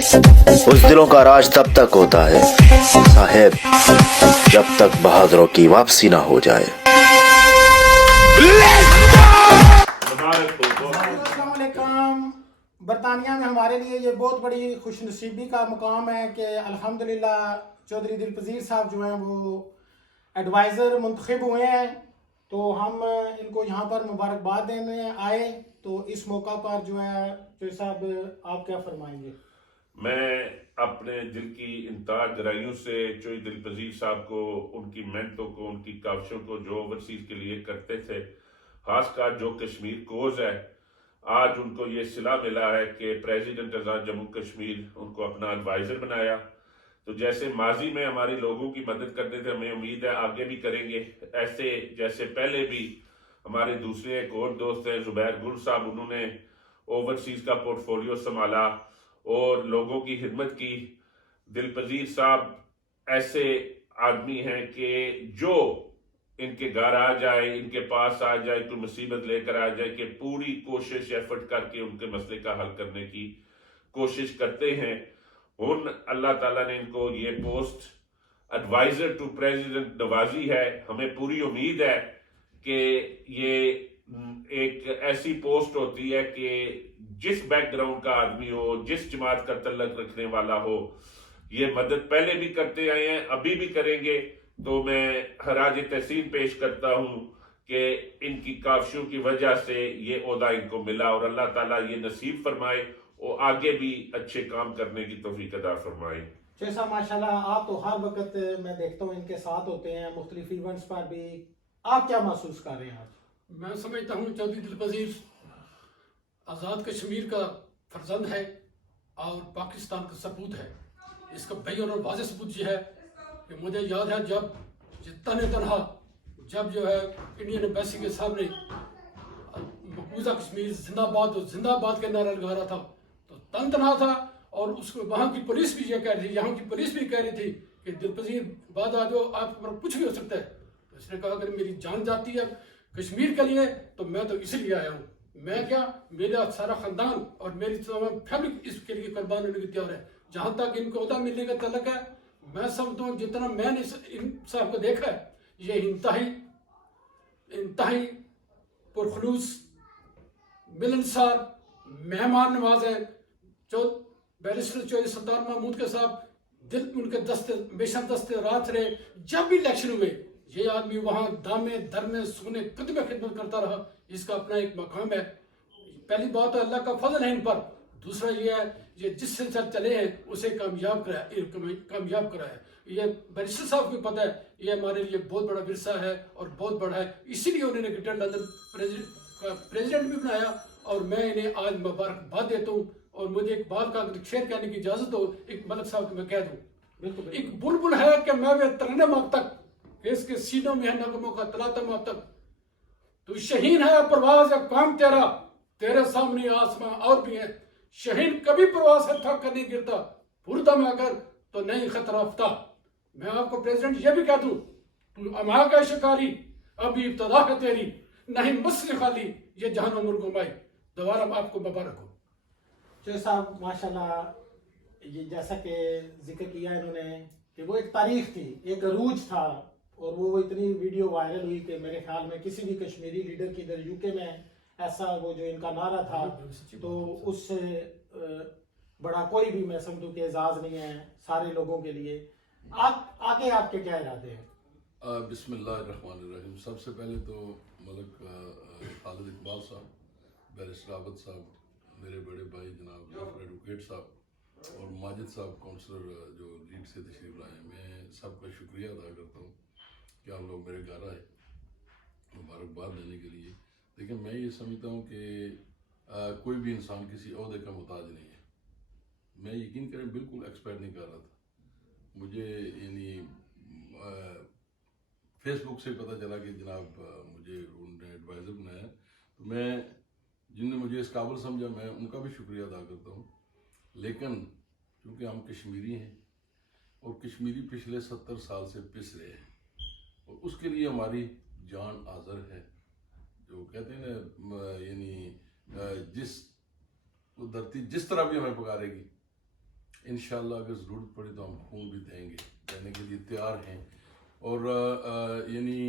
उस दिलों का राज तब तक होता है साहेब जब तक बहादुरों की वापसी ना हो जाए। अस्सलामुअलैकुम। बरतानिया में हमारे लिए ये बहुत बड़ी खुशनसीबी का मुकाम है कि अल्हम्दुलिल्लाह चौधरी दिलपजीर साहब जो हैं वो एडवाइज़र मुंतखब हुए हैं, तो हम इनको यहाँ पर मुबारकबाद देने आए। तो इस मौका पर जो है चौधरी साहब आप क्या फरमाएंगे? मैं अपने दिल की इंतहा गहराइयों से चौधरी दिलपजीर साहब को, उनकी मेहनतों को, उनकी काविशों को जो ओवरसीज के लिए करते थे, खासकर जो कश्मीर कोज है, आज उनको ये सिला मिला है कि प्रेसिडेंट आज़ाद जम्मू कश्मीर उनको अपना एडवाइज़र बनाया। तो जैसे माजी में हमारे लोगों की मदद करते थे, हमें उम्मीद है आगे भी करेंगे। ऐसे जैसे पहले भी हमारे दूसरे एक और दोस्त हैं जुबैर गुल साहब, उन्होंने ओवरसीज का पोर्टफोलियो संभाला और लोगों की खिदमत की। दिलपजीर साहब ऐसे आदमी हैं कि जो इनके घर आ जाए, इनके पास आ जाए, कोई मुसीबत लेकर आ जाए, कि पूरी कोशिश एफर्ट करके उनके मसले का हल करने की कोशिश करते हैं। हुन अल्लाह ताला ने इनको ये पोस्ट एडवाइजर टू प्रेसिडेंट नवाजी है। हमें पूरी उम्मीद है कि ये एक ऐसी पोस्ट होती है कि जिस बैकग्राउंड का आदमी हो, जिस जमात का तल्लक रखने वाला हो, ये मदद पहले भी करते आए हैं, अभी भी करेंगे। तो मैं खराज तहसीन पेश करता हूँ कि इनकी काविशों की वजह से ये ओहदा इनको मिला, और अल्लाह ताला ये नसीब फरमाए और आगे भी अच्छे काम करने की तौफीक अता फरमाए। जैसा माशाल्लाह आप तो हर वक्त मैं देखता हूँ इनके साथ होते हैं मुख्तलिफ इवेंट्स पर भी, आप क्या महसूस कर रहे हैं आज? मैं समझता हूँ चौधरी दिलपजीर आज़ाद कश्मीर का फर्जंद है और पाकिस्तान का सपूत है। इसका बेयन और वाज़ेह सबूत ये है कि मुझे याद है जब तनहा जब जो है इंडियन एम्बेसी के सामने मकबूजा कश्मीर जिंदाबाद और जिंदाबाद के नारा लगा रहा था, तो तनहा था। और उसको वहाँ की पुलिस भी ये कह रही थी, यहाँ की पुलिस भी कह रही थी कि दिलपजीर बाद आ जाओ, आपके ऊपर कुछ भी हो सकता है। तो इसने कहा अगर मेरी जान जाती है कश्मीर के लिए तो मैं तो इसलिए आया हूँ। मैं क्या, मेरा सारा ख़ानदान और मेरी तमाम फैमिली इसके लिए कुर्बान होने की तैयार है। जहाँ तक इनको ओहदा मिलने का तलक है, मैं समझता हूँ जितना मैंने इन साहब को देखा है, ये इंतहाई पुरखलूस, मिलनसार, मेहमान नवाज है। बैरिस्टर चौधरी सुल्तान महमूद के साथ दिल उनके दस्ते हमेशा दस्ते रात रहे। जब भी इलेक्शन हुए ये आदमी वहाँ दामे दरमे सोने कदमे खिदमत करता रहा। इसका अपना एक मकाम है। पहली बात तो अल्लाह का फजल है इन पर, दूसरा ये है ये जिस सिलसिले चले हैं उसे कामयाब कराया। ये बैरिस्टर साहब को पता है ये हमारे लिए बहुत बड़ा विरसा है और बहुत बड़ा है, इसीलिए उन्होंने ग्रेटर लंदन प्रेसिडेंट भी बनाया। और मैं इन्हें आज मुबारकबाद देता हूँ। और मुझे एक बात का शेयर करने की इजाजत हो, एक मलक साहब को मैं कह दूँ, एक बुलबुल है कि मैं वे तरने माप तक इसके सीनों में है नगमों का तलाता माप तक। तू शहीन है परवाज है काम तेरा, तेरे सामने आसमां और भी है। शहीन कभी परवाज से थक कर नहीं गिरता, पुरदम अगर तो नहीं खतरा अफ्ता। मैं आपको प्रेसिडेंट ये भी कह दूं, तू अमा का शिकारी अभी इब्तदा है तेरी, नहीं मुझसे खाली ये जहान उम्र घुमाई। दोबारा आपको मुबारक हो। चौधरी साहब माशाल्लाह, ये जैसा कि जिक्र किया इन्होंने कि वो एक तारीख थी, एक अरूज था, और वो इतनी वीडियो वायरल हुई कि मेरे ख्याल में किसी भी कश्मीरी लीडर की इधर यूके में ऐसा वो जो इनका नारा था, तो उससे बड़ा कोई भी मैं समझूं कि एजाज नहीं है सारे लोगों के लिए। आगे आपके क्या इरादे हैं? बिस्मिल्लाहिर्रहमानिर्रहीम। सबसे पहले तो मलक खालिद इकबाल साहब, बैरिस्टर आबद साहब, मेरे बड़े भाई जनाब जाफर एडवोकेट साहब और माजिद साहब काउंसलर जो लीड से तशरीफ लाए, मैं सबका शुक्रिया अदा करता हूँ कि आप लोग मेरे घर आए मुबारकबाद देने के लिए। लेकिन मैं ये समझता हूँ कि कोई भी इंसान किसी ओहदे का मुताज नहीं है। मैं यकीन करें बिल्कुल एक्सपेक्ट नहीं कर रहा था। मुझे यानी फेसबुक से पता चला कि जनाब मुझे उन्होंने एडवाइज़र बनाया, तो मैं जिनने मुझे इस काबिल समझा मैं उनका भी शुक्रिया अदा करता हूँ। लेकिन क्योंकि हम कश्मीरी हैं और कश्मीरी पिछले 70 साल से पिस रहे हैं और उसके लिए हमारी जान हाज़िर है। जो कहते हैं ना, यानी जिस वो धरती जिस तरह भी हमें पुकारेगी انشاءاللہ اگر ضرورت پڑی تو ہم خون بھی دیں گے، دینے کے لیے تیار ہیں. اور یعنی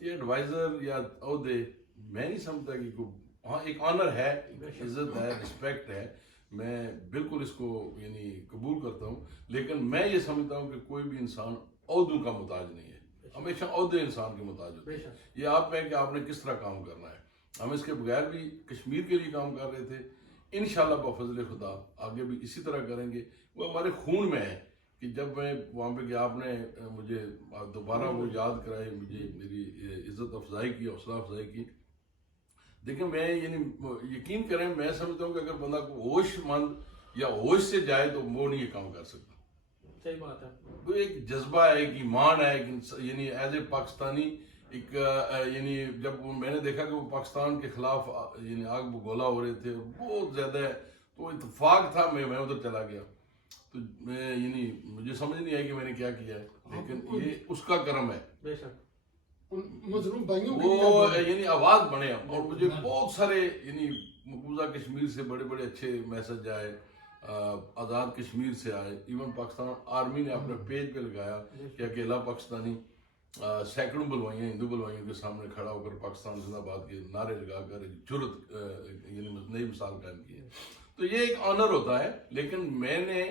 یہ ایڈوائزر یا عہدے میں نہیں سمجھتا کہ ہاں ایک آنر ہے، عزت ہے، رسپیکٹ ہے، میں بالکل اس کو یعنی قبول کرتا ہوں، لیکن میں یہ سمجھتا ہوں کہ کوئی بھی انسان عہدوں کا محتاج نہیں ہے، ہمیشہ عہدے انسان کے محتاج ہوتے ہیں. یہ آپ ہیں کہ آپ نے کس طرح کام کرنا ہے. ہم اس کے بغیر بھی کشمیر کے لیے کام کر رہے تھے، انشاءاللہ بفضل خدا آگے بھی اسی طرح کریں گے. وہ ہمارے خون میں ہے کہ جب میں وہاں پہ گیا آپ نے مجھے دوبارہ وہ یاد کرائے، مجھے میری عزت افزائی کی، حوصلہ افزائی کی. دیکھیں میں یعنی یقین کریں، میں سمجھتا ہوں کہ اگر بندہ کو ہوش مند یا ہوش سے جائے تو وہ نہیں یہ کام کر سکتا. صحیح بات ہے. وہ ایک جذبہ ہے، ایک ایمان ہے، یعنی ایز اے پاکستانی ایک یعنی جب میں نے دیکھا کہ وہ پاکستان کے خلاف یعنی آگ بگولا ہو رہے تھے بہت زیادہ ہے، تو اتفاق تھا میں ادھر چلا گیا. تو میں یعنی مجھے سمجھ نہیں آئی کہ میں نے کیا کیا ہے، لیکن یہ اس کا کرم ہے. بے شک. ان مظلوم بھائیوں کے وہ لیے یعنی آواز بنے. اور مجھے بہت سارے یعنی مقبوضہ کشمیر سے بڑے بڑے اچھے میسج آئے، آزاد کشمیر سے آئے. ایون پاکستان آرمی نے اپنے پیج پہ لگایا کہ اکیلا پاکستانی سینکڑوں بلوائیاں ہندو بلوائیوں کے سامنے کھڑا ہو کر پاکستان زندہ باد کے نعرے لگا کر جرت یعنی نئی مثال قائم کی ہے. تو یہ ایک آنر ہوتا ہے، لیکن میں نے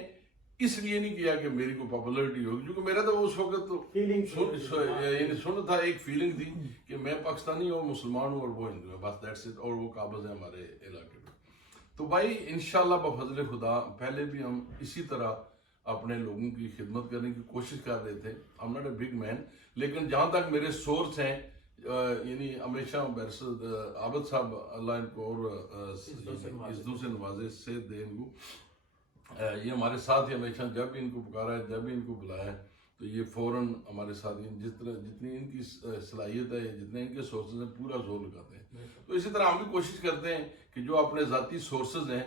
اس لیے نہیں کیا کہ میری کو پاپولرٹی ہوگی، کیونکہ میرا تو اس وقت یعنی سن تھا، ایک فیلنگ تھی کہ میں پاکستانی اور مسلمان ہوں اور وہ ہندو ہے، بس دیٹس اٹ. اور وہ قابض ہے ہمارے علاقے میں. تو بھائی انشاءاللہ بفضل خدا پہلے بھی ہم اسی طرح اپنے لوگوں کی خدمت کرنے کی کوشش کر رہے تھے. I'm not a big man، لیکن جہاں تک میرے سورس ہیں یعنی ہمیشہ بیرسٹر عابد صاحب اللہ ان کو اور عزتوں سے نوازے، سے دے ان کو، یہ ہمارے ساتھ ہی ہمیشہ جب بھی ان کو پکارا ہے، جب بھی ان کو بلایا ہے تو یہ فوراً ہمارے ساتھ جتنی ان کی صلاحیت ہے، جتنے ان کے سورسز ہیں پورا زور لگاتے ہیں. تو اسی طرح ہم بھی کوشش کرتے ہیں کہ جو اپنے ذاتی سورسز ہیں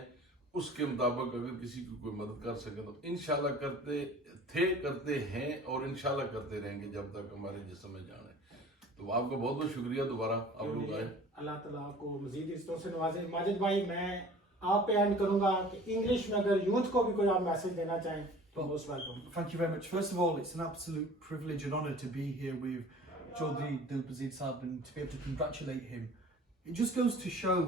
اس کے مطابق اگر کسی کو کوئی مدد کر سکے تو انشاءاللہ کرتے ہیں اور انشاءاللہ کرتے رہیں گے جب تک ہمارے جسم میں جان ہے. تو آپ کا بہت بہت شکریہ دوبارہ آپ لوگ آئے. اللہ تعالیٰ آپ کو مزید عزتوں سے نوازے. ماجد بھائی میں آپ پہ اینڈ کروں گا کہ انگلش میں اگر یوتھ کو بھی کوئی آپ میسج دینا چاہیں تو most welcome. Thank you very much. First of all, it's an absolute privilege and honour to be here with Chaudhry Dilpazid Saab and to be able to congratulate him. It just goes to show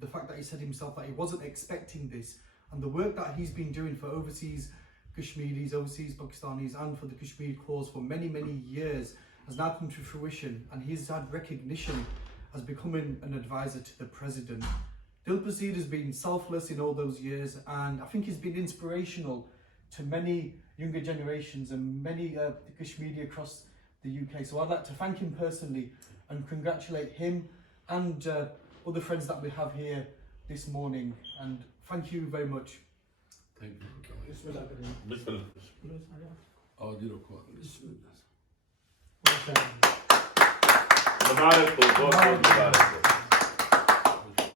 the fact that he said himself that he wasn't expecting this, and the work that he's been doing for overseas Kashmiris, overseas Pakistanis and for the Kashmir cause for many, many years has now come to fruition, and he's had recognition as becoming an advisor to the president. Dilpazid has been selfless in all those years, and I think he's been inspirational to many younger generations and many Kashmiri across the UK. So I'd like to thank him personally and congratulate him and other friends that we have here this morning. And thank you very much. Thank you. بسم اللہ کریں. بسم اللہ. اور جی رکھو. مبارک ہو، بہت بہت مبارک ہو.